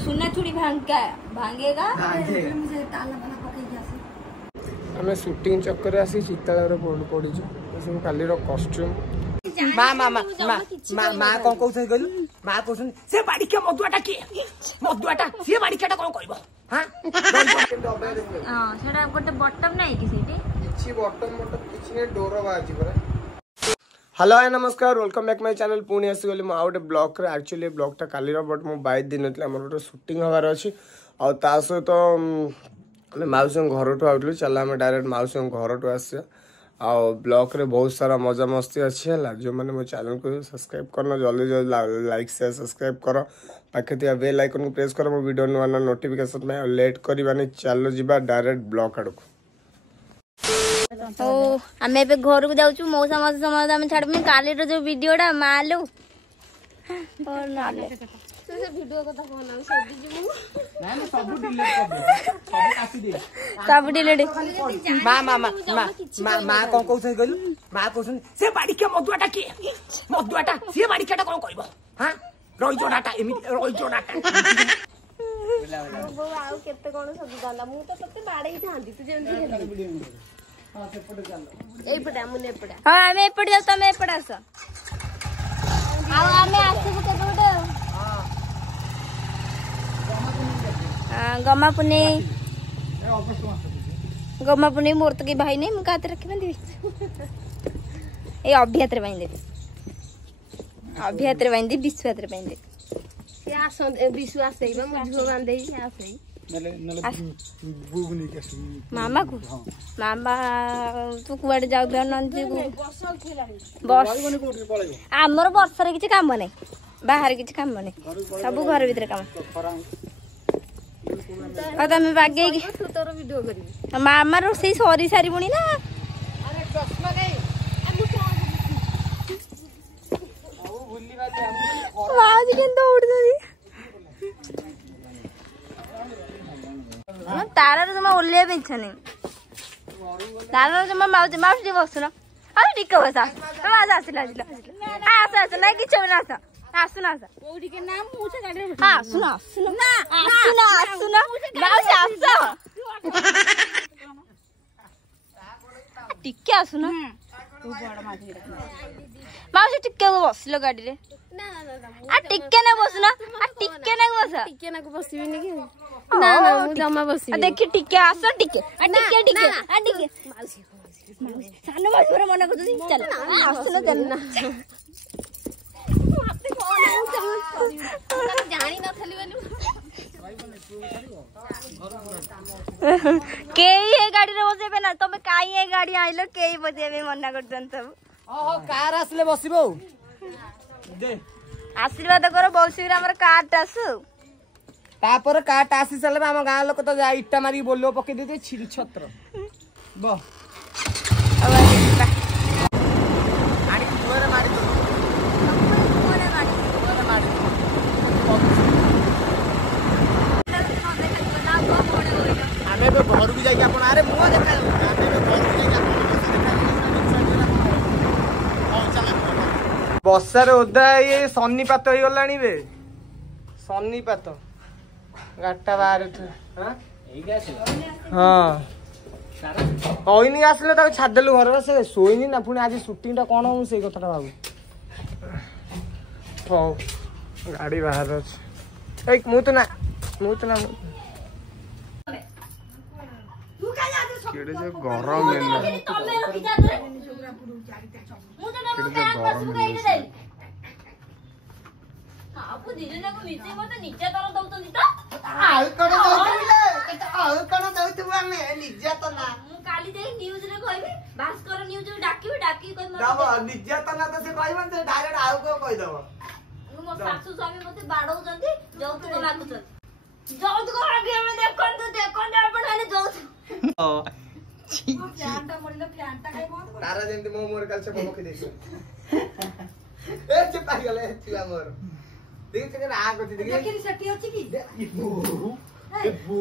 सुना चूड़ी भांगेगा हमें शूटिंग चक्कर आसी चित्तालय पड़ी सब काली कॉस्ट्यूम माँ माँ माँ माँ माँ कौन कौन कहलु माँ कौन से बाड़िका मधुआटा किए मधुआटा सी बाड़िकाटा कौन कहबो हां हां सेटा गोटे बटम नाही कि सेठी किछि बटम किछि ने डोर बाजी परा। हेलो हाय नमस्कार वेलकम बैक माय चैनल पुणी आसीगली मु आउट ब्लॉग रे एक्चुअली ब्लॉगटा काली रो बट मु 22 दिन नथला हमर गोटे शूटिंग हबार अछि आ ता सहित हम माउसी घर टू आउटलु चला हम डायरेक्ट माउसी घर टू आसी आ ब्लॉग रे बहुत सारा मजा मस्ती अच्छी है जो मैंने मो चैनल को सब्सक्राइब करना जल्दी जल्दी लाइक शेयर सब्सक्राइब कर पाखे थिया बेल आइकन को प्रेस कर मो वीडियो नुआ नुआ नोटिफिकेशन में लेट करबानी चलो जीवा डायरेक्ट ब्लॉग आड़ को। तो आम ए घर को जाऊँ मौसा मौसा समझ आम छाड़ काली जो वीडियोटा मालू सब डिलीट माँ माँ माँ माँ माँ कौन कौन कहलु माँ कौन से बाड़िका मधुआटा किए मधुआटा सी बाड़िकाटा कौन कहबो हां रही जोडाटा एमि रही जोडाटा आउ केते कोन सब दाला मु तो तते बाड़े ही थांदी तू जेंदी हां सेपटे चल एपटे हम नेपटे हां हमें एपटे जाऊ तमे एपटे आस आ हमें आसबु केते गोटे हां गमा पुनी मोर तो के भाई नहीं मु काते रखे बंदी ए अभ्यात्र बांधे अभ्यात्र बांधे विश्वात्र बांधे से आस विश्वास सेइबा मुझो बांधे आसे मामा को मामा तू कुआडे जाऊ बे नंदी बस हमर वर्षरे किछ काम नै बाहर किछ काम नै सब घर भीतर काम आ तमे बागे तोर वीडियो करी मामा रोसई सरी सारी बुनी ना अरे चश्मा गई आज के दौड़ दे तारा जमा ओल्ले भी इच्छा नहीं तारा जमा माउज माउज बसना अरे टिक बसा माज आसिला आसिला आस ना कि चबना सा आसुना सा ओडी के नाम मुछे गाड़ी हां सुना सुना ना सुना माउज आस टिक आसुना तू बड़ माजी माउज टिक बसलो गाड़ी रे ना ना ना आ टिके ना बसना आ टिके ना बसा टिके ना को बसिबी नी कि ना ना मु जमा बसी देखि टिके आस टिके आ टिके टिके आ टिके माउसी सानो बात पर मना करदि चल आसलो चल ना मते कोन जानी न थली बनी केई ए गाड़ी रे बसेबे ना तमे काई ए गाड़ी आइलो केई बसेबे मना करदन सब ओहो कार आसले बसिबो दे आशीर्वाद कर बहुत शीघ्र हमर कार्ड आसु तापर काट आसी साले हम गां लोक तो जा इट्टा मारी बोलो पके दे छिल छत्र ब अब आड़ी तोरे मारी दो तोरे मारी हमें तो घर भी जाके अपन अरे मुआ देखा हमें तो घर भी जाके बसार ओदा ये सन्नीपात हो गलानी बे सन्नीपात गाटा बाहर हाँ कहीनी आसले छादेलु घर से शोनी ना पुणी आज शूटिंग टा कौन हूँ से कथा भाव हौ गाड़ी बाहर अच्छे मु तो ना गरम आपु दिजना को मिसे मते निजा तर दउतनी त आउ कोन दउतले त आउ कोन दउतबु हमें निजा त ना मु काली जाई न्यूज रे कहबी भास्कर न्यूज डाकी कोइ मते दब निजा त ना त से कहबन से डायरेक्ट आउ को कहि दब मो सासु स्वामी मते बाडौ जंती जौतुक मागुछ जौतुक आगे हम देखन आपण हाने जौतुक ओ फैनटा मरिलो फैनटा काय बोल तारा जेंती मो मोर काल से बमखि देखि ए चुप पाई गले छिया मोर देख के आ गति देखि सेठी अछि की ए बू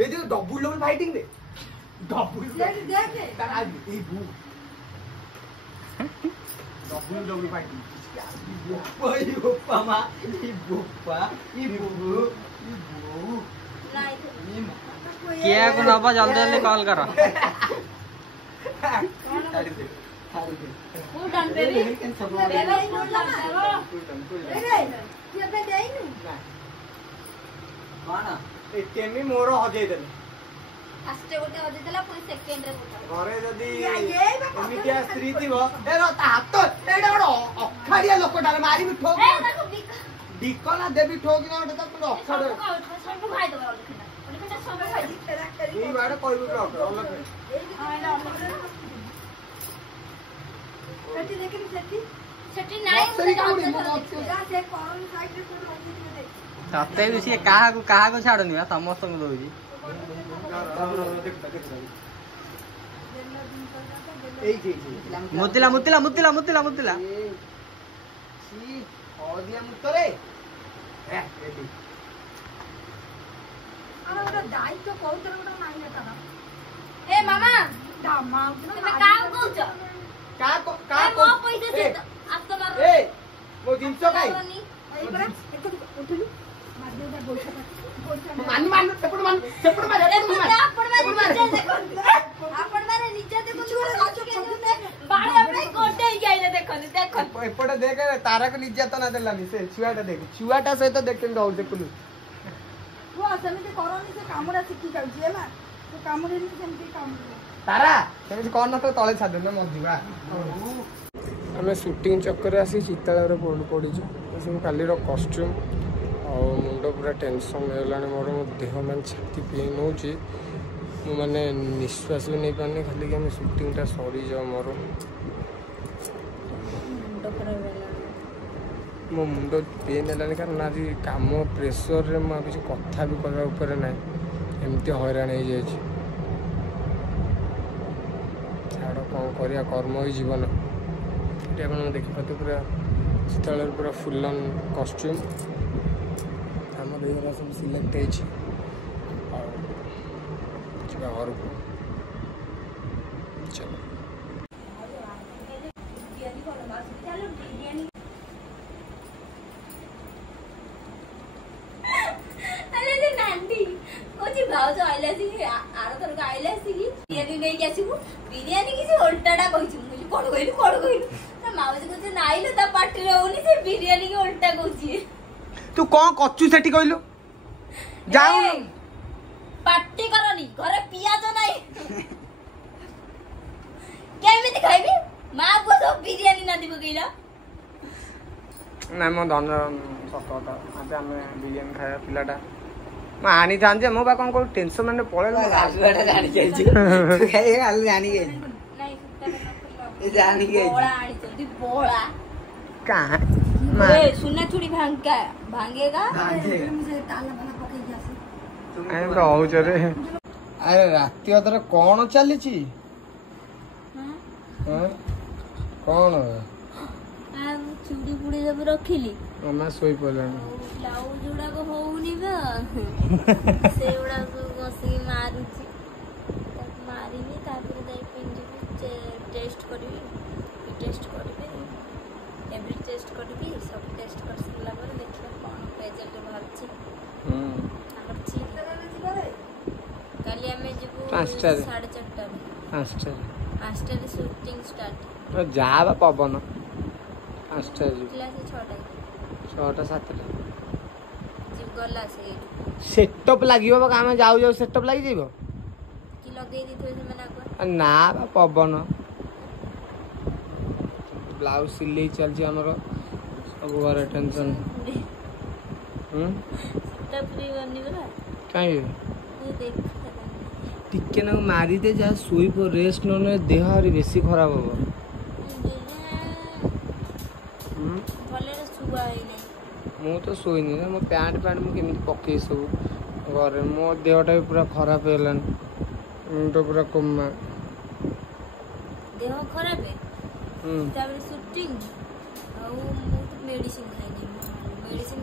ए जो डबल डबल फाइटिंग दे डबल देख तारा ए बू डब्ल्यू फाइटिंग किया को नबा जल्दी जल्दी कॉल करो केमी मोर हजई देले फास्ट गोटे हजई देला पुनी सेकंड रे घरे जदी एमितिया स्त्री थिबो ए रो हाथ एडा बड अखाड़िया लोकटाले मारी भी ठोक डिकला देवी ठोक ना ओटा तो पुरो अखाड़ सब खाइ दबा ओटा सब खाइ ई बाडे कहबो ब्लॉक अलग सेठी देखि सेठी नाही सत्य भी सी कहा को छाड़नी समस्त को दौजी मुतिला मुतिला मुतिला मुतिला मुतिला ए मामा तुमे काम कहउछ का मो पैसा दे आस्तो मारो ए मो जिंस काई मान मान सेपड़ मान आपण मारे नीचे देखो बाळे अपने कोटे गइले देखो एपटे देख तारा को निर्यातन देलानी से छुआटा देख छुआटा सहित देख रहू देखलु वो सेମିତି करनी से कामरा शिखी जाउची हैला तो कामरे नि सेମିତି काम तारा सेମିତି कोन न तो तळे छाद न मजिबा हमें शूटिंग चक्कर आसी चित्तालय रे पड़ी छु सब काली रो कॉस्ट्यूम और मुंड पूरा टेंशन होलानी मोर देह मान छाती पेन होची माने निश्वास भी नहीं पानी खाली कि शूटिंग टा सरी जाओ मोर मो मुंड पेन है कारण आज कम प्रेसर रे किसी कथा भी कहवा ऊपर ना एमती हैरान हो जाए छाड़ कौन करिया कर्म ही जीवन ये आप देखिए पूरा चित्तालय पूरा फुल ऑन कॉस्ट्यूम आम सब सिलेक्ट घर को चलो भाउज आइला सी आर थर आइला सी बिरयानी नहीं के आसीबू बिरयानी किसी उल्टाटा कहिछु मुझे कोन कहिलु ना माउज को जे नाइलो ता पाटी रे होनी से बिरयानी के उल्टा कहछि तू कोन कच्चू सेठी कहलु जाऊ पाटी करनी घरे पियाज नाही केमिति खाइबी मां को सब बिरयानी ना दिबो कइला ना मो धन सतटा आज आमे बिरयानी खाया पिलाटा मैं आनी था जे मो बा कोन को टेंशन माने पळेला आलुआटा जानी गेछि तू खाइ आलू जानी गेछि नहीं सुत्ता ए जानी गेछि बोला आनी चंदी बोला का ए सुना छुरी भांगेगा मुझे ताला बना पकई जासे ए रहू रे अरे राती अदर कोन चली छी हां कोन आ चुड़ी पुड़ी सब रखिली मम्मा सोई पड़लानी ब्लाउज उड़ा को होउनी बा से उड़ा को बसी मारुची तक मारिनी तापर दई पिंडी टेस्ट करबी एवरी टेस्ट करबी सब टेस्ट कर सला पर देखिए कोन रिजल्ट बाहरची हमर चीज काली हमें जब 5:30 5:30 शूटिंग स्टार्ट जा पवन 5:00 क्लास 6:00 7:00 जीव गला से सेटअप लागियो बा हम जाऊ जाऊ सेटअप लागि जेबो कि लगे दी थोड़े से मना कर ना बा पवन ब्लाउज सिलाई चल छी हमरो सब बार टेंशन सेटअप री बनी बरा काई ये देख टिके न मारी दे जा सोई पर रेस्ट न देह आरी बेसी खराब हो भले सुबह ही नहीं मु तो सोईनी ना मो पैंट मु केमिति पके सब घरे मो देहटा भी पूरा खराब हेलान मुंड पूरा कम्मा देह खराब है ताबरे शूटिंग आ मेडिसिन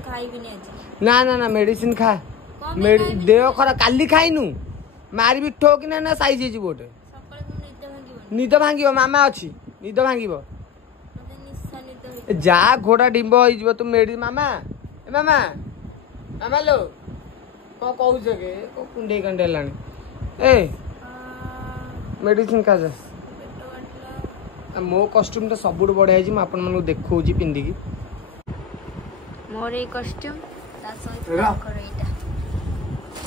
खाई भी नहीं आज ना ना ना मेडिसिन खा देह खराब काली खाइनु मारी भी ठोक ना साइज जी बोटे सकाळ को निद भांगिबो निद भांगिबो मामा अछि निद भांगिबो मते जा घोड़ा डिंब हो तू मेडी मामा ए मामा मामा लो कौन कहू के कुंडे कंडे लानी ए मेडिसिन खा जा मो कॉस्ट्यूम टा सब बढ़िया है मैं आपण मानू देखौ जी पिंदी की मोर ए कॉस्ट्यूम ता सहित एटा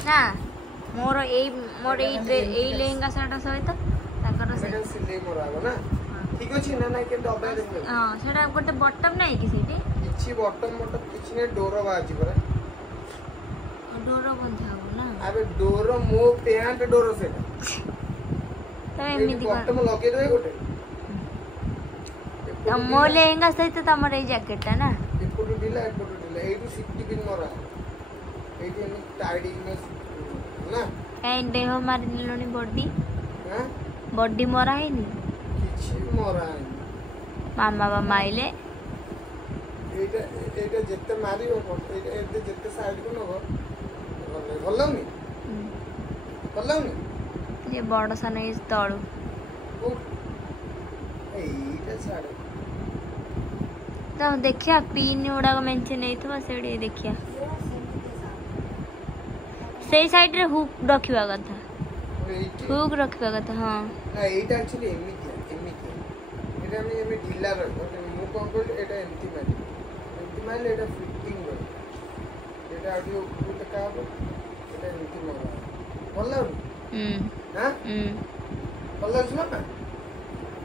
ना मोर ए लेहंगा साटा सहित ताकर सिले मोर आगो ना ठीक अछि ना ना के दबा दे हां सेटा गोटे बटम नै कि सेठी किछि बटम किछि ने डोर बाजी परा डोर बंधा हो ना अबे डोर मो पैंट डोर से तो एमिति बटम लगे दे गोटे त मो लेहंगा सहित तमर ए जैकेट ना एपुटु दिला एटु सिफ्टी पिन मोरा एटु टाइडिंग में ना ए देह मार निलोनी बॉडी हां बॉडी मरा है नी किछि मोरा मामा बाबा आइले एटा जत्ते मारी हो एटा जत्ते साइड को नगो भल्लाउनी ये बड़ सा नहीं तळु एटा साइड तो देखिया पिन उड़ा मेंशन नहीं तो सेडी देखिया से साइड रे हुक रखिवा कथा हुक रखिवा कथा हां ना एटा एक्चुअली एमिति एटा में एमे ढिला रहबो मु कोन कोल एटा एमिति मारे एटा फिटिंग रो एटा ऑडियो पुट का हो एटा एमिति मारा बोलला हां बोलला सुना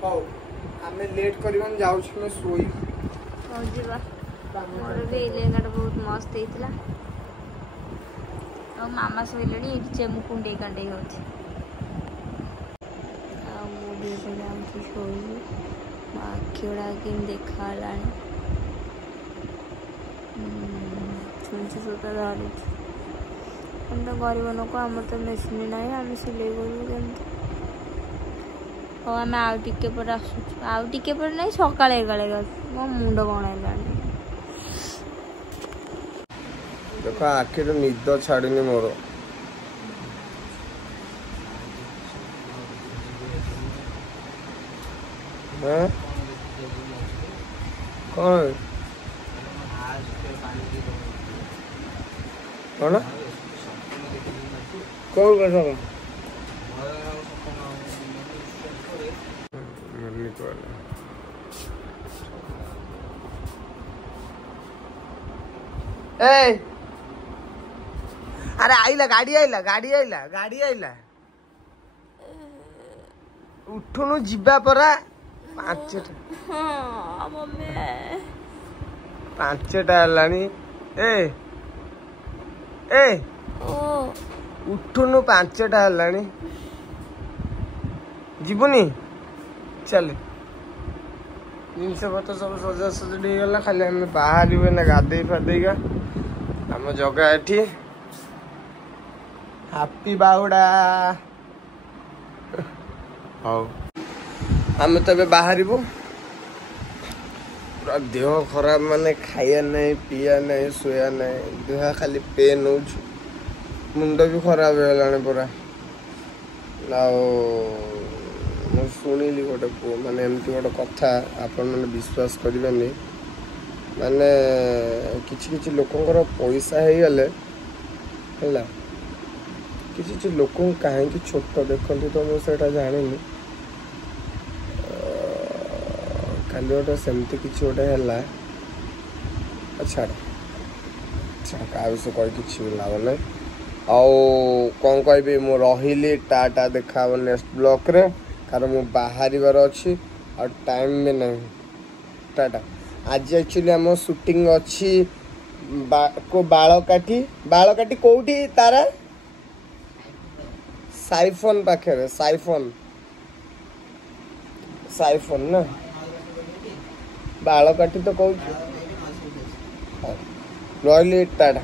हो हमें लेट करबन जाउ छी मैं सोई हो जीवा मोर भी लेंगाट बहुत मस्त हेतला और मामा सोइलणी इचे मुकुंडे कांडे होछि आ मो भी जाम छी सोई आखिड़ा के देखालानी छुंची सोता दारू हम तो गरीब लोक आम तो मेसिन ना आम सिलाई करू केमती और आम आउ टिके पर आसु आउ टिके पर नहीं सकाळे गले मो मुंड बनाइलानी देखो आखिर निद छाड़नी मोर कौन कौन कौन कैसा ए अरे आइला गाड़ी आइला उठुनु जिबा परा पांचटा हलानी ए ए उठुनु पांचटा हलानी जीवनी चल जिनस पत्र सब सजा सजड़ी गला खाली हम बाहर ना गाधे फाधेगा आम जगह एठी हैप्पी बाहुडा हाउ आम तबे बाहर पूरा देह खराब माने खाया नहीं पिया नहीं सोया नहीं देह खाली पेन हो मुंड भी खराब है पूरा शुणिली गोटे पु माने एमती गोटे कथा आपण मैंने विश्वास करेंगे माने किछि लोकंकर पैसा हो गले है किसी लोक कहीं छोट देखते तो मुझे जानी खाली गोटे सेमती किसी गोटे है छाड़ क्या विषय कह कि लाभ ना आउ कौन कह मु रही टाटा देखा नेक्स्ट ब्लॉक रे कारण मु बाहर अच्छी और टाइम भी नहीं टाटा आज एक्चुअली आम शूटिंग अच्छी को बाल काटी कौटी तारा साइफोन पाखे साइफोन ना बाल काटी तो कौन रही टाटा।